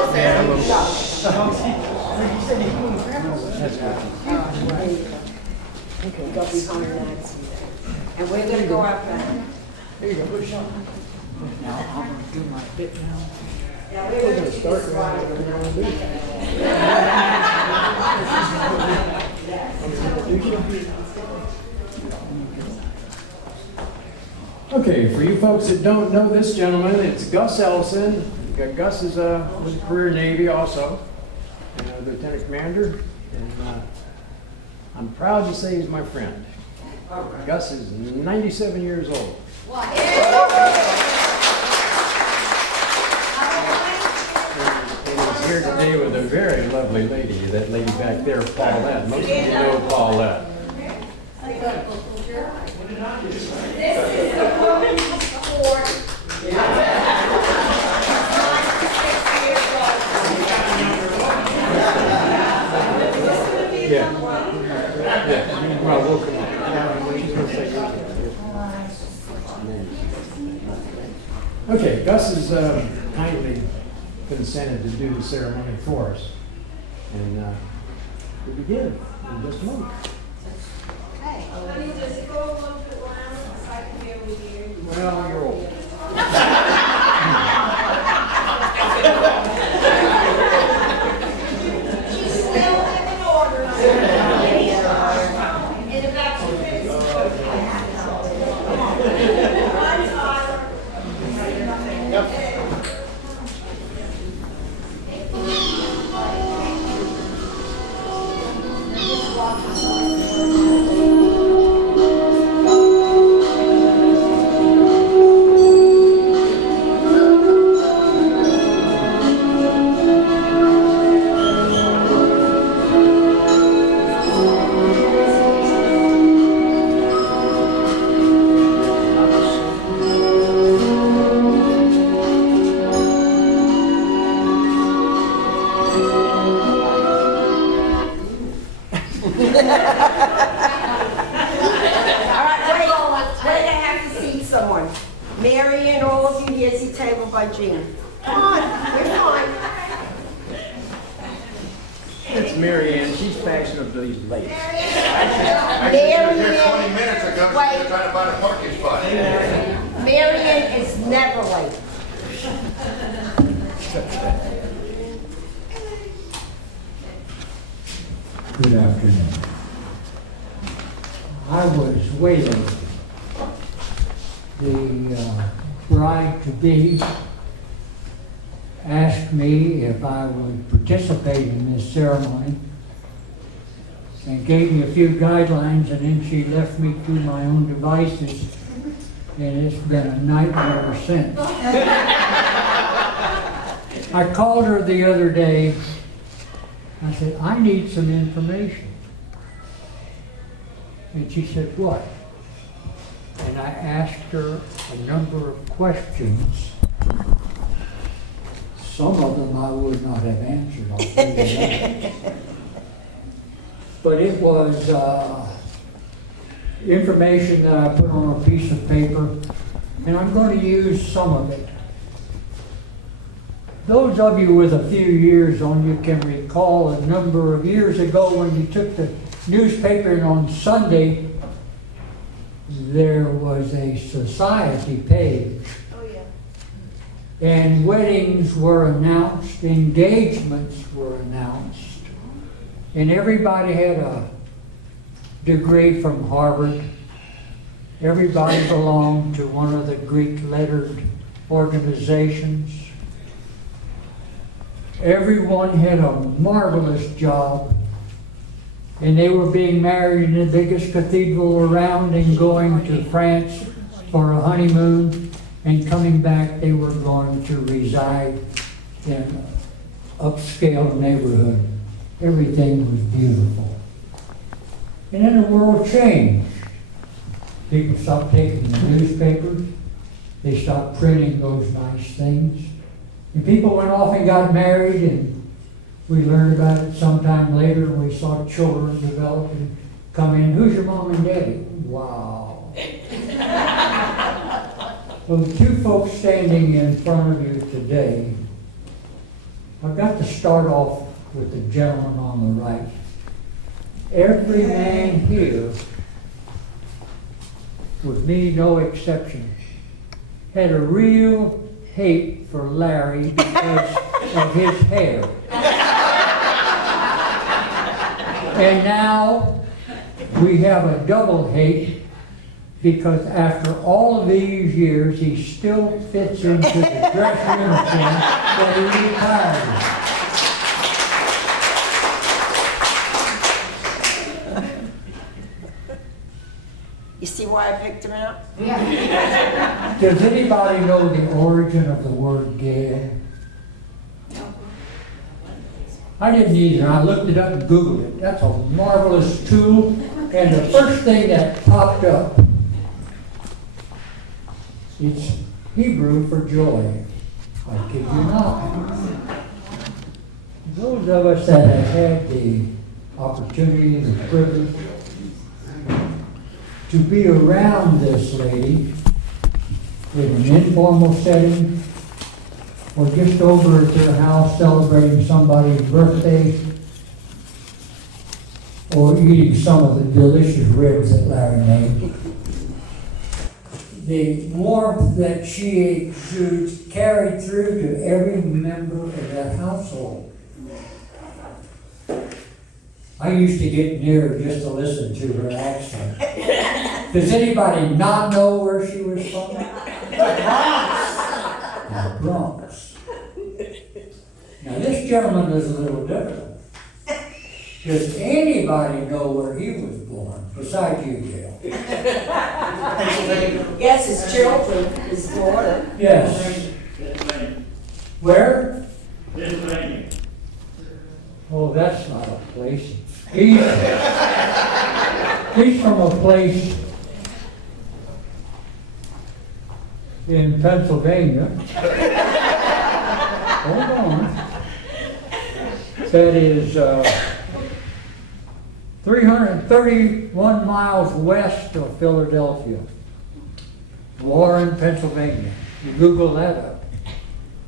Yeah, a little. That's good. Okay, go behind that. And we're gonna go up and. There you go. Now I'm going to do my bit now. Yeah, we're gonna start right. Okay, for you folks that don't know this gentleman, it's Gus Ellison. Gus is was a career Navy also, Lieutenant Commander, and I'm proud to say he's my friend. Gus is 97 years old. And he's here today with a very lovely lady, that lady back there, Paulette. Most of you know Paulette. This is the woman's sport. Yeah. Well, we'll come on. Okay, Gus has kindly consented to do the ceremony for us. And we begin in just a moment. Well, you're old. She's still in order. In about 2 minutes. Mary and all of you, here's the table by Jean. Come on, we're fine. It's Mary Ann. She's fashionably late. Mary Here 20 minutes ago, she Wait. was trying to find a parking spot. Marion is never late. Good afternoon. I was waiting. The bride-to-be asked me if I would participate in this ceremony and gave me a few guidelines, and then she left me to my own devices, and it's been a nightmare since. I called her the other day. I said, I need some information. And she said, what? And I asked her a number of questions. Some of them I would not have answered, I'll tell you that. But it was information that I put on a piece of paper, and I'm going to use some of it. Those of you with a few years on you can recall a number of years ago when you took the newspaper, and on Sunday there was a society page. Oh, yeah. And weddings were announced, engagements were announced, and everybody had a degree from Harvard. Everybody belonged to one of the Greek lettered organizations. Everyone had a marvelous job, and they were being married in the biggest cathedral around and going to France for a honeymoon, and coming back they were going to reside in an upscale neighborhood. Everything was beautiful. And then the world changed. People stopped taking the newspapers. They stopped printing those nice things. And people went off and got married, and we learned about it sometime later, and we saw children develop and come in. Who's your mom and daddy? Wow. Well, the two folks standing in front of you today I've got to start off with the gentleman on the right. Every man here, with me no exception, had a real hate for Larry because of his hair. And now we have a double hate because after all of these years, he still fits into the dress uniform that he retired in. You see why I picked him out? Does anybody know the origin of the word Gail? I didn't either. I looked it up and Googled it. That's a marvelous tool. And the first thing that popped up, it's Hebrew for joy. I kid you not. Those of us that have had the opportunity and the privilege to be around this lady in an informal setting or just over at their house celebrating somebody's birthday or eating some of the delicious ribs that Larry made. The warmth that she exudes carried through to every member of that household. I used to get near her just to listen to her accent. Does anybody not know where she was from? The Bronx. Now this gentleman is a little different. Does anybody know where he was born, besides you, Gail? Yes, his children, his daughter. Yes. Where? Oh, that's not a place. He's from a place in Pennsylvania. Hold on. That is 331 miles west of Philadelphia. Warren, Pennsylvania. You Google that up.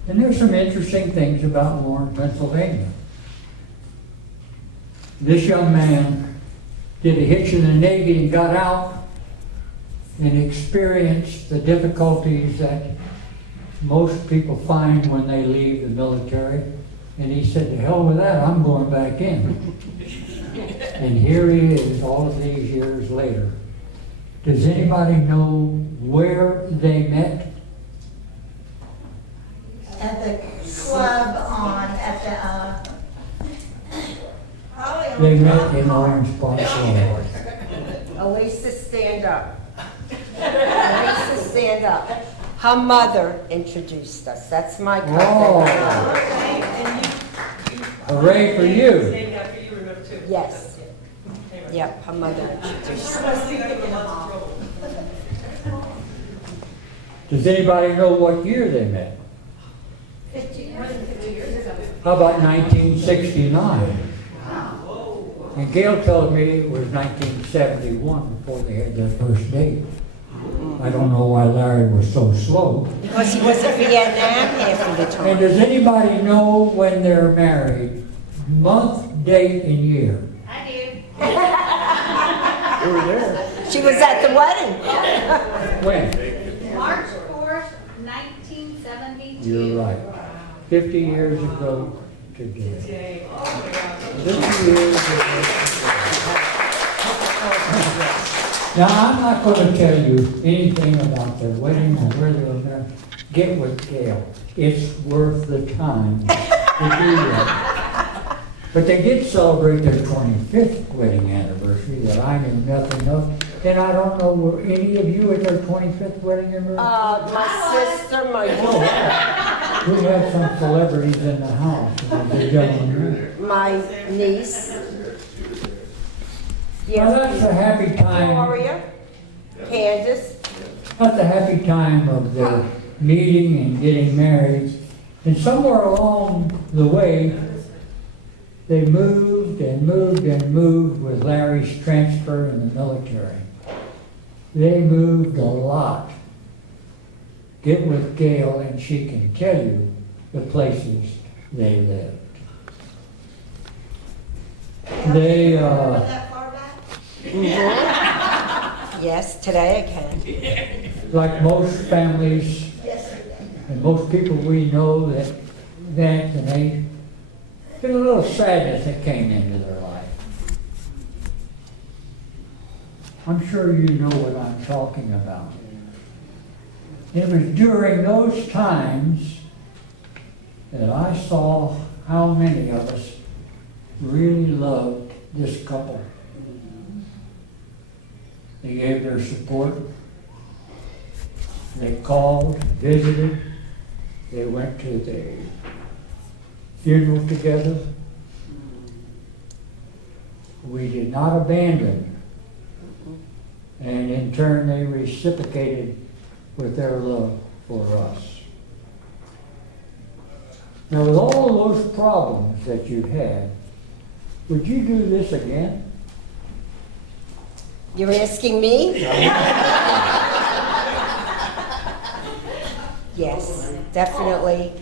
And there's some interesting things about Warren, Pennsylvania. This young man did a hitch in the Navy and got out and experienced the difficulties that most people find when they leave the military. And he said, to hell with that, I'm going back in. And here he is all of these years later. Does anybody know where they met? At the club at the, They met in Orange Park, Florida. Oasis, stand up. Oasis, stand up. Her mother introduced us. That's my cousin. Oh. Hooray for you. Yes. Yep, her mother introduced us. Does anybody know what year they met? How about 1969? And Gail told me it was 1971 before they had their first date. I don't know why Larry was so slow. Because he was in Vietnam half of the And time. does anybody know when they're married? Month, date, and year? I do. You were there. She was at the wedding. When? March 4th, 1972. You're right. 50 years ago today. This year. Now, I'm not going to tell you anything about their wedding or where they were married. Get with Gail. It's worth the time to do that. But they did celebrate their 25th wedding anniversary that I knew nothing of. And I don't know, were any of you at their 25th wedding anniversary? My sister, my daughter, We had some celebrities in the house. The gentleman. my niece. Well, that's a happy time. Gloria, Candace. That's a happy time of their meeting and getting married. And somewhere along the way, they moved and moved and moved with Larry's transfer in the military. They moved a lot. Get with Gail and she can tell you the places they lived. They, Remember that far back? Yes, today I can. like most families Yesterday. and most people we know that and they, there's a little sadness that came into their life. I'm sure you know what I'm talking about. It was during those times that I saw how many of us really loved this couple. They gave their support. They called, visited. They went to the funeral together. We did not abandon. And in turn, they reciprocated with their love for us. Now, with all those problems that you've had, would you do this again? You're asking me? Yes, definitely.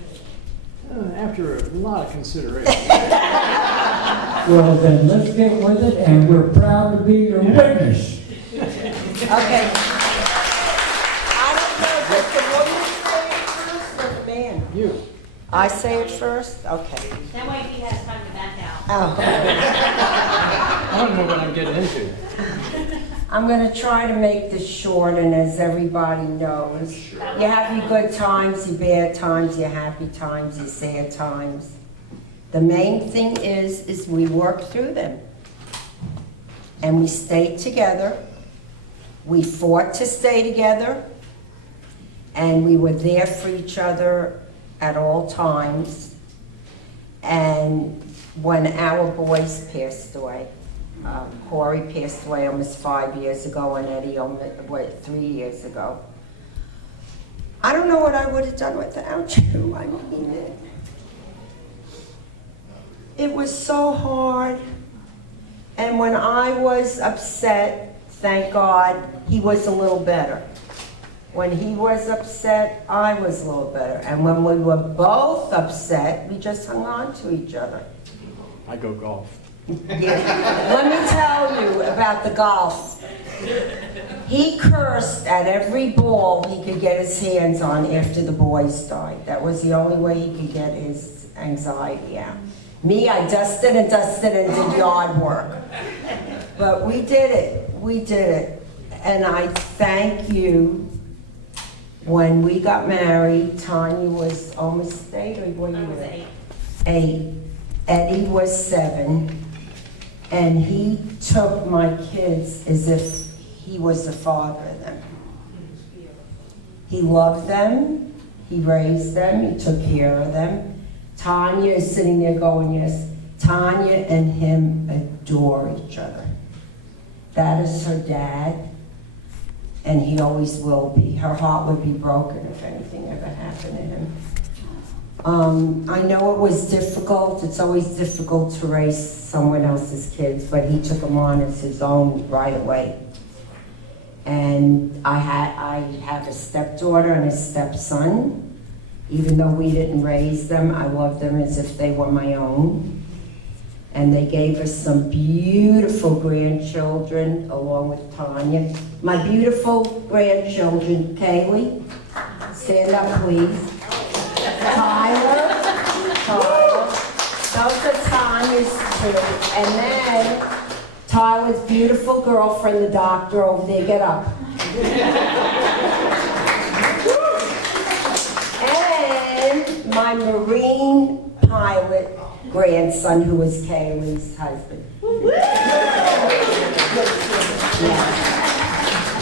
After a lot of consideration. Well, then let's get with it, and we're proud to be your witness. Okay. I don't know, does the woman say it first or the man? You. I say it first? Okay. That way he has time to back out. Oh. I don't know what I'm getting into. I'm going to try to make this short, and as everybody knows, you have your good times, your bad times, your happy times, your sad times. The main thing is we work through them. And we stayed together. We fought to stay together. And we were there for each other at all times. And when our boys passed away, Corey passed away almost 5 years ago, and Eddie almost 3 years ago. I don't know what I would have done without you. I mean, it was so hard. And when I was upset, thank God, he was a little better. When he was upset, I was a little better. And when we were both upset, we just hung on to each other. I go golf. Yeah. Let me tell you about the golf. He cursed at every ball he could get his hands on after the boys died. That was the only way he could get his anxiety out. Me, I dusted and did yard work. But we did it. We did it. And I thank you. When we got married, Tanya was almost 8, or what you were? 8. Eddie was 7. And he took my kids as if he was the father of them. He loved them, he raised them, he took care of them. Tanya is sitting there going, yes, Tanya and him adore each other. That is her dad, and he always will be. Her heart would be broken if anything ever happened to him. I know it was difficult. It's always difficult to raise someone else's kids, but he took them on as his own right away. And I have a stepdaughter and a stepson. Even though we didn't raise them, I love them as if they were my own. And they gave us some beautiful grandchildren along with Tanya. My beautiful grandchildren, Kaylee, stand up please. Tyler, those are Tanya's too. And then Tyler's beautiful girlfriend, the doctor over there, get up. And my Marine pilot grandson, who was Kaylee's husband.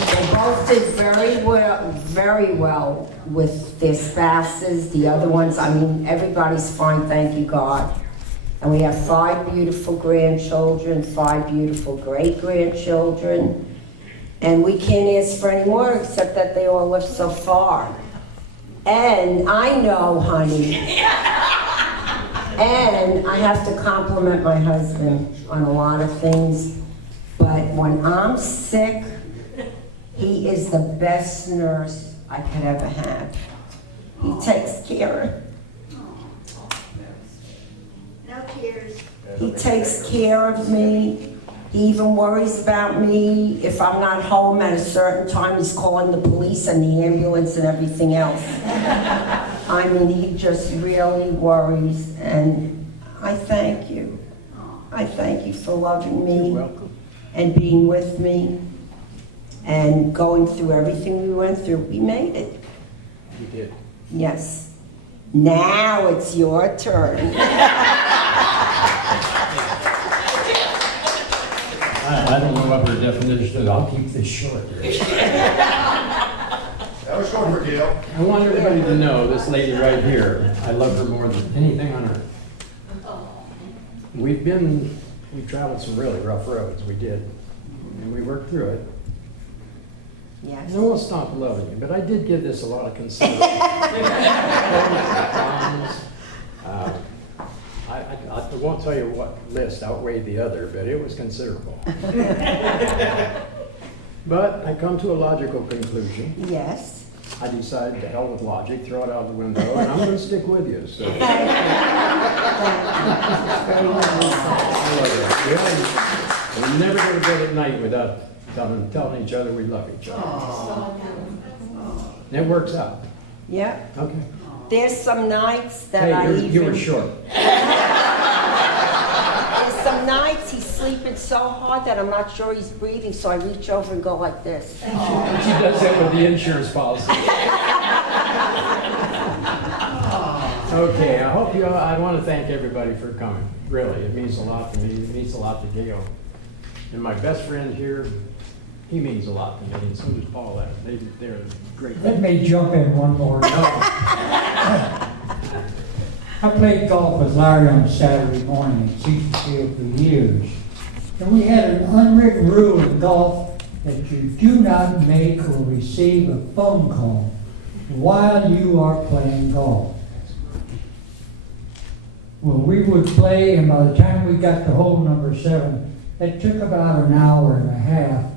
They both did very well with their spouses. The other ones, I mean, everybody's fine, thank you, God. And we have 5 beautiful grandchildren, 5 beautiful great-grandchildren. And we can't ask for any more except that they all live so far. And I know, honey, and I have to compliment my husband on a lot of things, but when I'm sick, he is the best nurse I could ever have. He takes care of He takes care of me. He even worries about me. If I'm not home at a certain time, he's calling the police and the ambulance and everything else. I mean, he just really worries, and I thank you. I thank you for loving me. You're welcome. And being with me and going through everything we went through. We made it. You did. Yes. Now it's your turn. I don't know what her definition is. I'll keep this short. That was short for Gail. I want everybody to know this lady right here, I love her more than anything on earth. We traveled some really rough roads, we did, and we worked through it. Yes. I won't stop loving you, but I did give this a lot of consideration. I won't tell you what list outweighed the other, but it was considerable. But I come to a logical conclusion. Yes. I decided to hell with logic, throw it out the window, and I'm going to stick with you. So. I love you. We're never going to go at night without telling each other we love each other. And it works out. Yeah. Okay. There's some nights that Hey, you were short. There's some nights he's sleeping so hard that I'm not sure he's breathing, so I reach over and go like this. She does that with the insurance policy. Okay, I want to thank everybody for coming. Really, it means a lot to me. It means a lot to Gail. And my best friend here, he means a lot to me, and so does Paul. They're great. Let me jump in one more. I played golf with Larry on Saturday morning at Cecil Field for years. And we had an unwritten rule in golf that you do not make or receive a phone call while you are playing golf. Well, we would play, and by the time we got to hole number 7, it took about an hour and a half.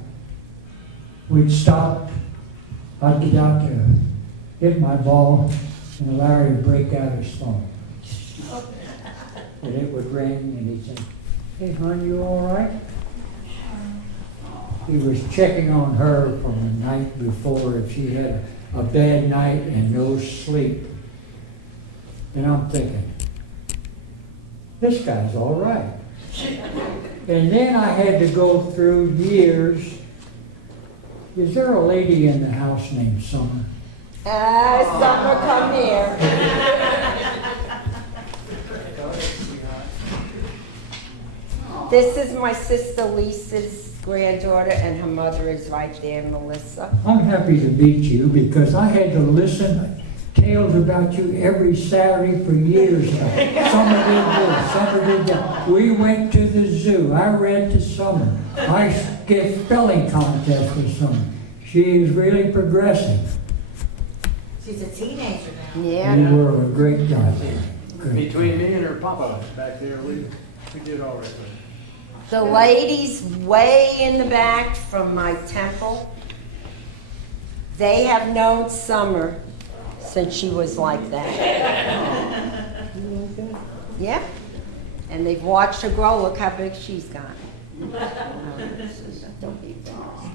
We'd stop, I'd get out to hit my ball, and Larry would break out his phone. And it would ring, and he'd say, "Hey, hon, you all right?" He was checking on her from the night before if she had a bad night and no sleep. And I'm thinking, this guy's all right. And then I had to go through years. Is there a lady in the house named Summer? Summer, come here. This is my sister Lisa's granddaughter, and her mother is right there, Melissa. I'm happy to meet you because I had to listen tales about you every Saturday for years now. Summer did this, Summer did that. We went to the zoo. I read to Summer. I did spelling contest with Summer. She is really progressing. She's a teenager now. Yeah. You were a great guy. Between me and her papa back there, we did all right. The ladies way in the back from my temple, they have known Summer since she was like that. Yeah. And they've watched her grow. Look how big she's gotten. Don't be embarrassed.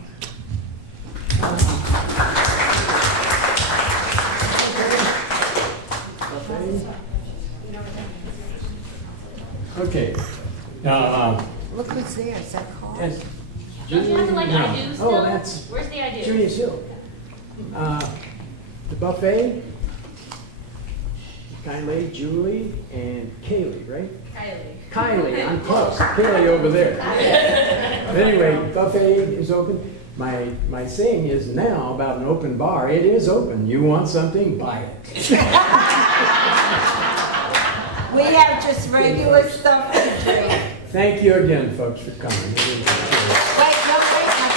Okay. Look who's there. Is that Carl? Yes. Don't you have to like I do still? Oh, that's Where's the I do? Junius Hill. The buffet, kind lady Julie and Kaylee, right? Kylie, I'm close. Kaylee over there. But anyway, buffet is open. My saying is now about an open bar. It is open. You want something, buy it. We have just regular stuff to drink. Thank you again, folks, for coming. Wait, no, wait, my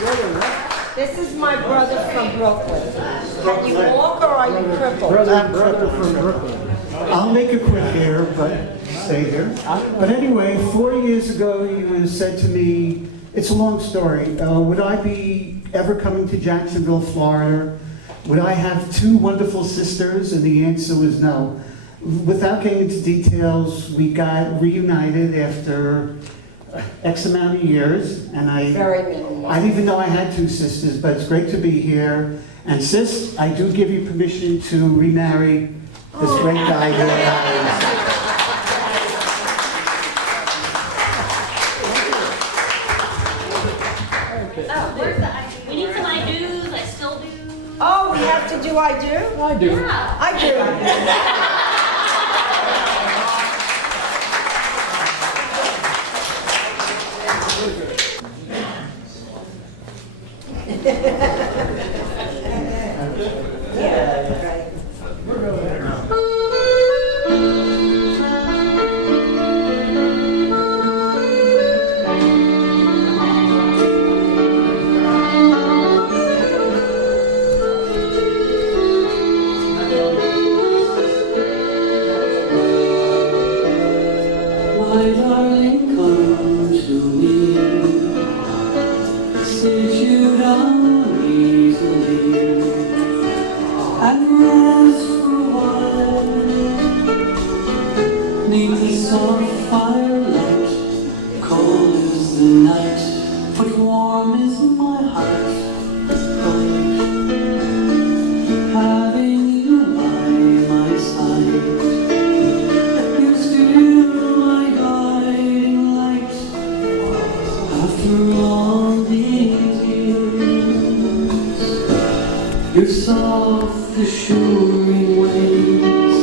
brother. This is my brother from Brooklyn. Can you walk or are you crippled? Brother from Brooklyn. I'll make it quick here, but stay here. But anyway, 4 years ago, you said to me, it's a long story, would I be ever coming to Jacksonville, Florida? Would I have 2 wonderful sisters? And the answer was no. Without getting into details, we got reunited after X amount of years, and I didn't even know I had two sisters, but it's great to be here. And sis, I do give you permission to remarry this great guy here. We need some I do's, I still do. Oh, we have to do I do? I do. Yeah. I do. My darling, come to me. Sit you down easily and rest for a while. Neath the soft firelight, cold is the night, but warm is my heart. Having you by my side, you're still my guiding light. After all these years, your soft, assuring ways,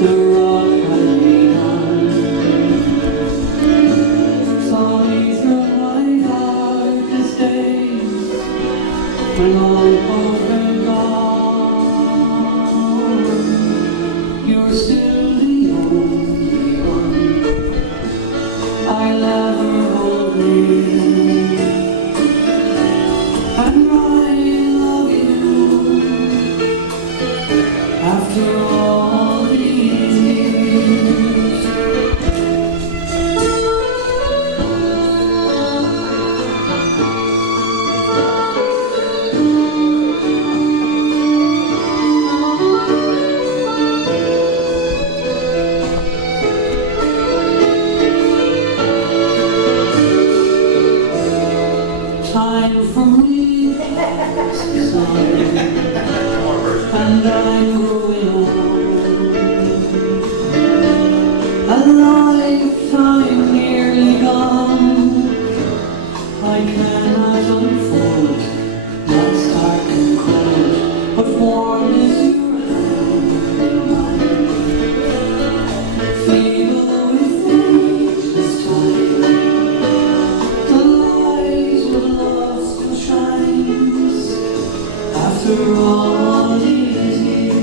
the rock I lean on, saw me through my darkest days, when all hope had gone. You're still the only one I'll ever hold near, and I love you after all these years. Time for me passes on, and I'm growing old. A lifetime nearly gone, I cannot unfold what's dark and cold, but warm is your hand in mine. Feeble with age this time, the light of love still shines after all these years.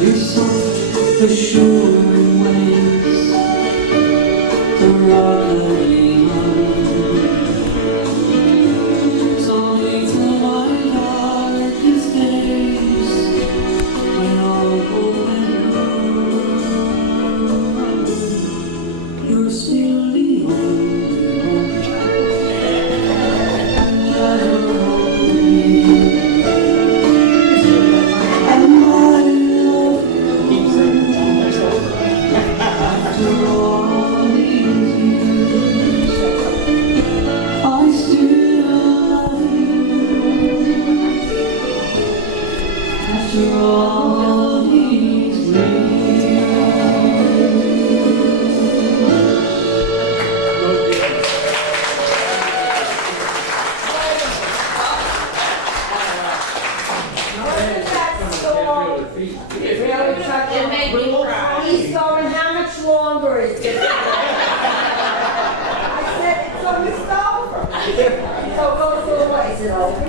Your soft, assuring ways, the rock I lean on, saw me through my darkest days, when all hope had gone. You're still the only one I'll ever hold near, and I love you after all these years. I still love you after all these years. Wasn't that song really touching? It made me cry. He's going, how much longer is this? I said, it's almost over. So it goes away. I said, over